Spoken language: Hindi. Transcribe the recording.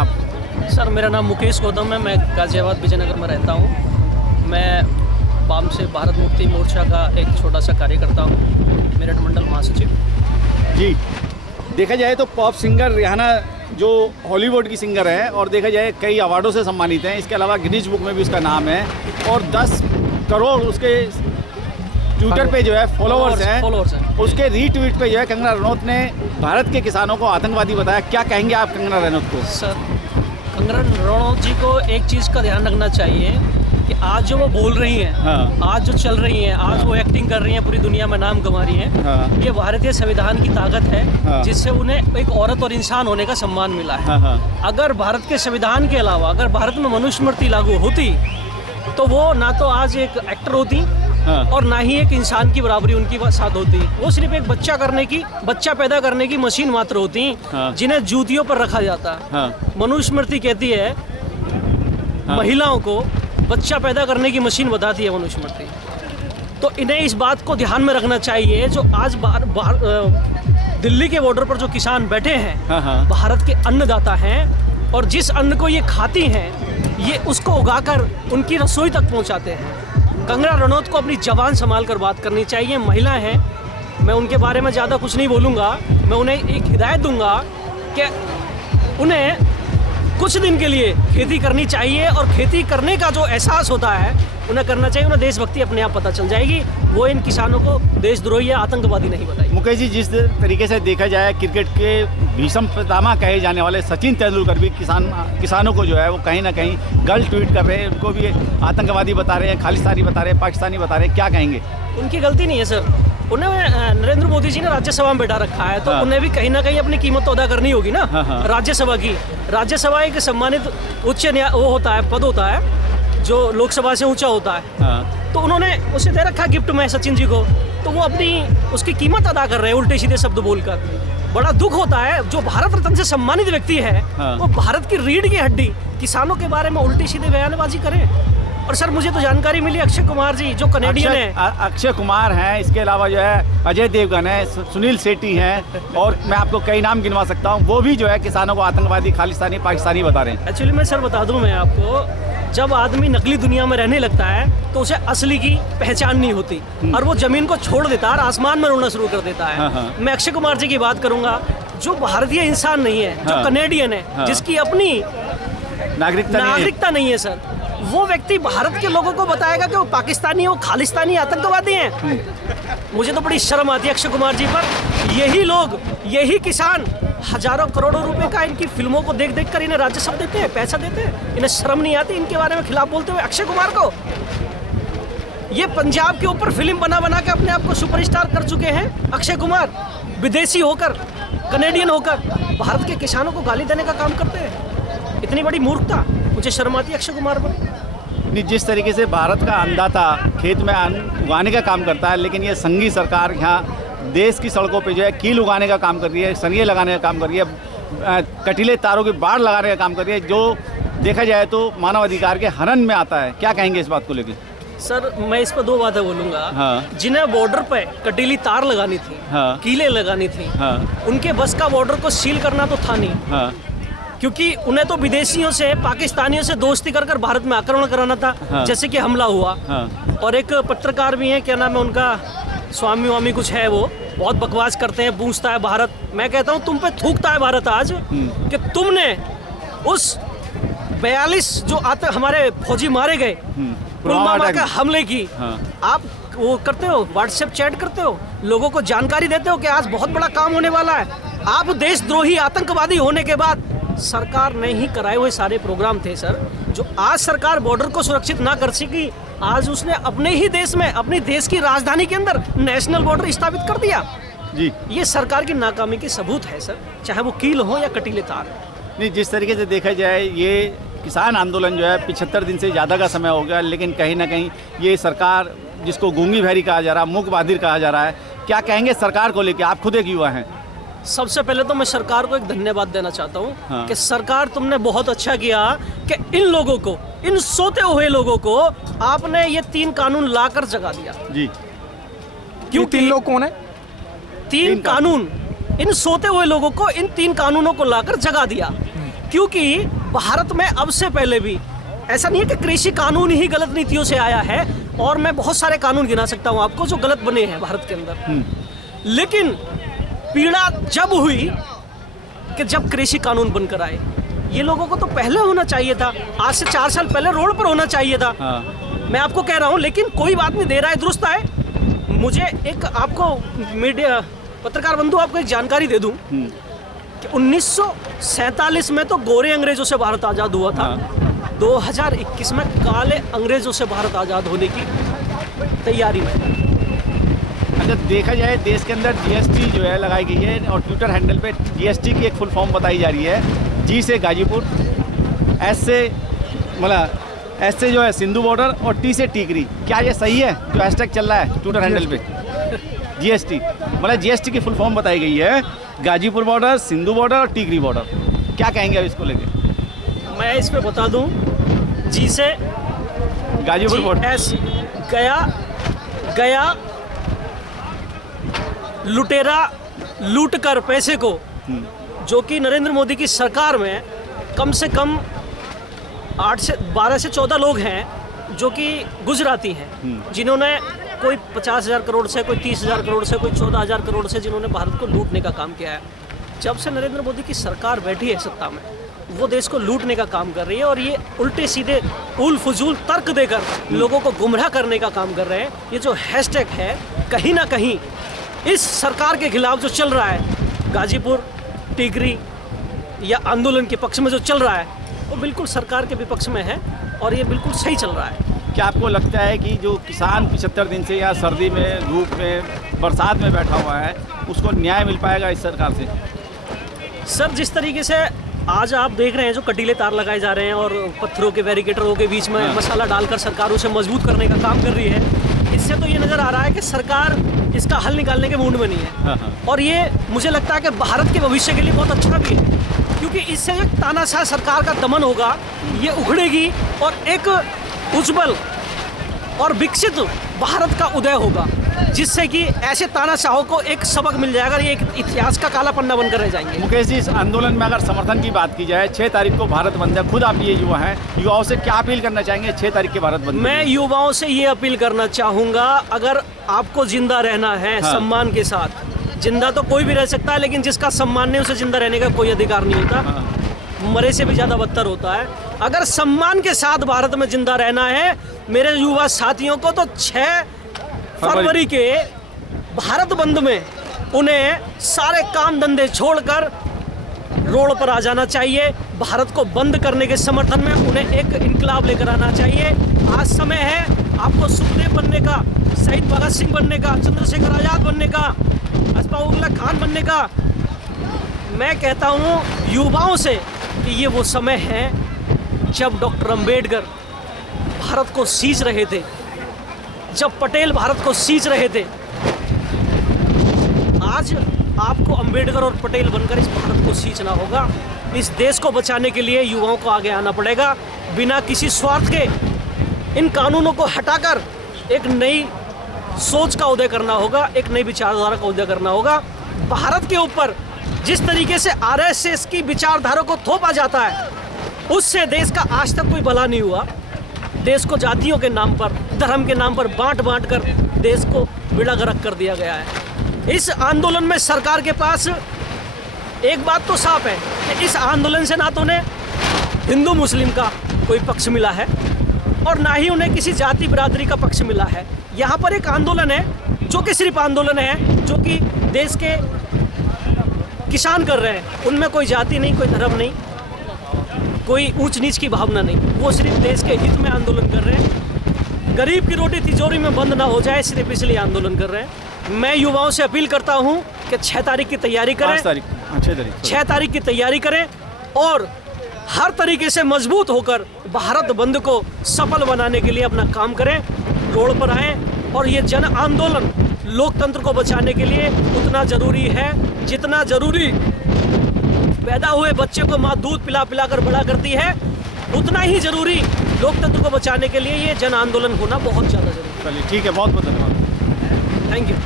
आप? सर मेरा नाम मुकेश गौतम है, मैं गाज़ियाबाद विजयनगर में रहता हूँ। मैं बाम से भारत मुक्ति मोर्चा का एक छोटा सा कार्यकर्ता हूँ, मेरठ मंडल महासचिव। जी, देखा जाए तो पॉप सिंगर रिहाना जो हॉलीवुड की सिंगर है और देखा जाए कई अवार्डों से सम्मानित हैं। इसके अलावा गिनीज बुक में भी उसका नाम है और 10 करोड़ उसके ट्विटर पे जो है फॉलोअर्स हैं। उसके रीट्वीट पे जो है कंगना रनौत ने भारत के किसानों को आतंकवादी बताया। क्या कहेंगे आप कंगना रनौत को? सर कंगना रनौत जी को एक चीज़ का ध्यान रखना चाहिए कि आज जो वो बोल रही हैं, आज जो चल रही हैं, आज वो एक्टिंग कर रही हैं, पूरी दुनिया में नाम कमा रही हैं, ये भारतीय संविधान की ताकत है जिससे उन्हें एक औरत और इंसान होने का सम्मान मिला है। अगर भारत के संविधान के अलावा अगर भारत में मनुस्मृति लागू होती तो वो ना तो आज एक एक्टर होती और ना ही एक इंसान की बराबरी उनकी साथ होती। वो सिर्फ एक बच्चा पैदा करने की मशीन मात्र होती जिन्हें जूतियों पर रखा जाता। मनुस्मृति कहती है महिलाओं को बच्चा पैदा करने की मशीन बताती है मनुस्मृति। तो इन्हें इस बात को ध्यान में रखना चाहिए जो आज दिल्ली के बॉर्डर पर जो किसान बैठे हैं भारत के अन्नदाता हैं और जिस अन्न को ये खाती हैं ये उसको उगाकर उनकी रसोई तक पहुंचाते हैं। कंगना रनौत को अपनी जबान संभाल कर बात करनी चाहिए। महिला हैं, मैं उनके बारे में ज़्यादा कुछ नहीं बोलूँगा। मैं उन्हें एक हिदायत दूंगा कि उन्हें कुछ दिन के लिए खेती करनी चाहिए और खेती करने का जो एहसास होता है उन्हें करना चाहिए। उन्हें देशभक्ति अपने आप पता चल जाएगी। वो इन किसानों को देशद्रोही या आतंकवादी नहीं बताएगी। मुकेश जी, जिस तरीके से देखा जाए क्रिकेट के भीषम पितामह कहे जाने वाले सचिन तेंदुलकर भी किसानों को जो है वो कहीं ना कहीं गलत ट्वीट कर रहे हैं, उनको भी आतंकवादी बता रहे हैं, खालिस्तानी बता रहे हैं, पाकिस्तानी बता रहे हैं। क्या कहेंगे? उनकी गलती नहीं है सर। उन्हें नरेंद्र मोदी जी ने राज्यसभा में बैठा रखा है तो उन्हें भी कहीं ना कहीं अपनी कीमत तो अदा करनी होगी ना। राज्यसभा की राज्यसभा एक सम्मानित उच्च वो होता है, पद होता है जो लोकसभा से ऊंचा होता है। तो उन्होंने उसे दे रखा गिफ्ट में सचिन जी को, तो वो अपनी उसकी कीमत अदा कर रहे हैं उल्टे सीधे शब्द बोलकर। बड़ा दुख होता है जो भारत रत्न से सम्मानित व्यक्ति है वो भारत की रीढ़ की हड्डी किसानों के बारे में उल्टी सीधे बयानबाजी करें। और सर मुझे तो जानकारी मिली अक्षय कुमार जी जो कनेडियन है, अक्षय कुमार हैं, इसके अलावा जो है अजय देवगन है, सुनील शेट्टी हैं और मैं आपको कई नाम गिनवा सकता हूं, वो भी जो है किसानों को आतंकवादी, खालिस्तानी, पाकिस्तानी बता रहे हैं। एक्चुअली मैं सर बता दूं मैं आपको, जब आदमी नकली दुनिया में रहने लगता है तो उसे असली की पहचान नहीं होती और वो जमीन को छोड़ देता है और आसमान में उड़ना शुरू कर देता है। मैं अक्षय कुमार जी की बात करूंगा जो भारतीय इंसान नहीं है, जो कनेडियन है, जिसकी अपनी नागरिकता नहीं है सर, वो व्यक्ति भारत के लोगों को बताएगा कि वो पाकिस्तानी हो, खालिस्तानी, आतंकवादी हैं। मुझे तो बड़ी शर्म आती है अक्षय कुमार जी पर। यही लोग, यही किसान हजारों करोड़ों रुपए का इनकी फिल्मों को देख देख कर इन्हें राज्यसभा देते हैं, पैसा देते हैं। इन्हें शर्म नहीं आती इनके बारे में खिलाफ बोलते हुए अक्षय कुमार को? ये पंजाब के ऊपर फिल्म बना बना के अपने आप को सुपरस्टार कर चुके हैं अक्षय कुमार। विदेशी होकर, कनेडियन होकर भारत के किसानों को गाली देने का काम करते हैं। इतनी बड़ी मूर्खता, मुझे शर्म आती है अक्षय कुमार पर। जिस तरीके से भारत का अन्नदाता खेत में अन्न उगाने का काम करता है, लेकिन ये संघी सरकार यहाँ देश की सड़कों पे जो है कील उगाने का काम कर रही है, सरिये लगाने का काम कर रही है, कटीले तारों की बाढ़ लगाने का काम कर रही है, जो देखा जाए तो मानव अधिकार के हनन में आता है। क्या कहेंगे इस बात को लेकर? सर मैं इस पर दो बातें बोलूँगा। जिन्हें बॉर्डर पे कटीली तार लगानी थी, कीलें लगानी थी, उनके बस का बॉर्डर को सील करना तो था नहीं, क्योंकि उन्हें तो विदेशियों से, पाकिस्तानियों से दोस्ती कर भारत में आक्रमण कराना था, जैसे कि हमला हुआ। और एक पत्रकार भी हैं, क्या नाम है उनका, स्वामी कुछ है, वो बहुत बकवास करते हैं, पूछता है भारत। मैं कहता हूँ तुम पे थूकता है भारत आज कि तुमने उस 42 जो हमारे फौजी मारे गए पुलवामा के हमले की आप वो करते हो, व्हाट्सएप चैट करते हो, लोगों को जानकारी देते हो कि आज बहुत बड़ा काम होने वाला है। आप देशद्रोही आतंकवादी होने के बाद सरकार ने ही कराए हुए सारे प्रोग्राम थे सर, जो आज सरकार बॉर्डर को सुरक्षित ना कर सकी, आज उसने अपने ही देश में, अपनी देश की राजधानी के अंदर नेशनल बॉर्डर स्थापित कर दिया जी। ये सरकार की नाकामी के सबूत है सर, चाहे वो कील हो या कटीले तार। नहीं, जिस तरीके से देखा जाए ये किसान आंदोलन जो है 75 दिन से ज़्यादा का समय हो गया, लेकिन कहीं ना कहीं ये सरकार जिसको गूंगी बहरी कहा जा रहा है, मूक बधिर कहा जा रहा है, क्या कहेंगे सरकार को लेकर? आप खुद एक युवा हैं। सबसे पहले तो मैं सरकार को एक धन्यवाद देना चाहता हूँ कि सरकार तुमने बहुत अच्छा किया कि इन लोगों को, इन सोते हुए लोगों को आपने ये 3 कानून लाकर जगा दिया जी। क्यों 3 लोग कौन है? 3 कानून, इन सोते हुए लोगों को इन 3 कानूनों को लाकर जगा दिया। क्योंकि भारत में अब से पहले भी ऐसा नहीं है कि कृषि कानून ही गलत नीतियों से आया है, और मैं बहुत सारे कानून गिना सकता हूं आपको जो गलत बने हैं भारत के अंदर। लेकिन पीड़ा जब हुई कि जब कृषि कानून बनकर आए। ये लोगों को तो पहले होना चाहिए था, आज से 4 साल पहले रोड पर होना चाहिए था। मैं आपको कह रहा हूं, लेकिन कोई बात नहीं, दे रहा है दुरुस्त है। मुझे एक आपको मीडिया पत्रकार बंधु आपको एक जानकारी दे दूं कि 1947 में तो गोरे अंग्रेजों से भारत आज़ाद हुआ था। 2021 में काले अंग्रेजों से भारत आज़ाद होने की तैयारी में। अच्छा, देखा जाए देश के अंदर जीएसटी जो है लगाई गई है, और ट्विटर हैंडल पे जीएसटी की एक फुल फॉर्म बताई जा रही है। जी से गाजीपुर, एस से मतलब एस से जो है सिंधु बॉर्डर, और टी से टीकरी। क्या ये सही है जो हैशटैग चल रहा है ट्विटर हैंडल पे? जीएसटी मतलब जीएसटी की फुल फॉर्म बताई गई है, गाजीपुर बॉर्डर, सिंधु बॉर्डर और टीकरी बॉर्डर। क्या कहेंगे अब इसको लेके? मैं इस पे बता दूं, जी से गाजीपुर बॉर्डर, एस गया लुटेरा लूट कर पैसे को, जो कि नरेंद्र मोदी की सरकार में कम से कम 12 से 14 लोग हैं जो कि गुजराती हैं, जिन्होंने कोई 50,000 करोड़ से, कोई 30,000 करोड़ से, कोई 14,000 करोड़ से जिन्होंने भारत को लूटने का काम किया है। जब से नरेंद्र मोदी की सरकार बैठी है सत्ता में, वो देश को लूटने का काम कर रही है, और ये उल्टे सीधे उल फजूल तर्क देकर लोगों को गुमराह करने का काम कर रहे हैं। ये जो हैशटैग है, कहीं ना कहीं इस सरकार के खिलाफ जो चल रहा है, गाजीपुर टीकरी या आंदोलन के पक्ष में जो चल रहा है, वो बिल्कुल सरकार के विपक्ष में है, और ये बिल्कुल सही चल रहा है। क्या आपको लगता है कि जो किसान 75 दिन से या सर्दी में, धूप में, बरसात में बैठा हुआ है, उसको न्याय मिल पाएगा इस सरकार से? सर, जिस तरीके से आज आप देख रहे हैं जो कटीले तार लगाए जा रहे हैं और पत्थरों के बैरिकेडों के बीच में मसाला डालकर सरकार उसे मजबूत करने का काम कर रही है, इससे तो ये नज़र आ रहा है कि सरकार इसका हल निकालने के मूड में नहीं है। और ये मुझे लगता है कि भारत के भविष्य के लिए बहुत अच्छा भी है, क्योंकि इससे एक तानाशाह सरकार का दमन होगा, ये उखड़ेगी, और एक उज्जवल और विकसित भारत का उदय होगा, जिससे कि ऐसे तानाशाहों को एक सबक मिल जाएगा, ये एक इतिहास का काला पन्ना बनकर रह जाएंगे। मुकेश जी, इस आंदोलन में अगर समर्थन की बात की जाए, 6 तारीख को भारत बंद है, खुद आप ये युवा हैं, युवाओं से क्या अपील करना चाहेंगे 6 तारीख के भारत बंद? मैं युवाओं से ये अपील करना चाहूँगा, अगर आपको जिंदा रहना है सम्मान के साथ, जिंदा तो कोई भी रह सकता है, लेकिन जिसका सम्मान नहीं, उसे जिंदा रहने का कोई अधिकार नहीं होता, मरे से भी ज़्यादा बदतर होता है। अगर सम्मान के साथ भारत में जिंदा रहना है, मेरे युवा साथियों को तो 6 फरवरी के भारत बंद में उन्हें सारे काम धंधे छोड़कर रोड पर आ जाना चाहिए। भारत को बंद करने के समर्थन में उन्हें एक इनकलाब लेकर आना चाहिए। आज समय है आपको सुखदेव बनने का, शहीद भगत सिंह बनने का, चंद्रशेखर आज़ाद बनने का, अशफाक उल्लाह खान बनने का। मैं कहता हूँ युवाओं से कि ये वो समय है जब डॉक्टर अंबेडकर भारत को सींच रहे थे, जब पटेल भारत को सींच रहे थे। आज आपको अंबेडकर और पटेल बनकर इस भारत को सींचना होगा। इस देश को बचाने के लिए युवाओं को आगे आना पड़ेगा, बिना किसी स्वार्थ के। इन कानूनों को हटाकर एक नई सोच का उदय करना होगा, एक नई विचारधारा का उदय करना होगा। भारत के ऊपर जिस तरीके से आरएसएस की विचारधारा को थोपा जाता है, उससे देश का आज तक कोई भला नहीं हुआ। देश को जातियों के नाम पर, धर्म के नाम पर बांट कर देश को बेड़ा गर्क कर दिया गया है। इस आंदोलन में सरकार के पास एक बात तो साफ है कि इस आंदोलन से ना तो उन्हें हिंदू मुस्लिम का कोई पक्ष मिला है, और ना ही उन्हें किसी जाति बिरादरी का पक्ष मिला है। यहाँ पर एक आंदोलन है जो कि सिर्फ आंदोलन है, जो कि देश के किसान कर रहे हैं। उनमें कोई जाति नहीं, कोई धर्म नहीं, कोई ऊंच नीच की भावना नहीं। वो सिर्फ देश के हित में आंदोलन कर रहे हैं। गरीब की रोटी तिजोरी में बंद ना हो जाए, सिर्फ इसलिए आंदोलन कर रहे हैं। मैं युवाओं से अपील करता हूं कि 6 तारीख की तैयारी करें, 6 तारीख की तैयारी करें, और हर तरीके से मजबूत होकर भारत बंद को सफल बनाने के लिए अपना काम करें, रोड पर आएँ। और ये जन आंदोलन लोकतंत्र को बचाने के लिए उतना ज़रूरी है जितना ज़रूरी पैदा हुए बच्चे को माँ दूध पिला कर बड़ा करती है, उतना ही ज़रूरी लोकतंत्र को बचाने के लिए ये जन आंदोलन होना बहुत ज़्यादा ज़रूरी है। चलिए ठीक है, बहुत बहुत धन्यवाद। Thank you.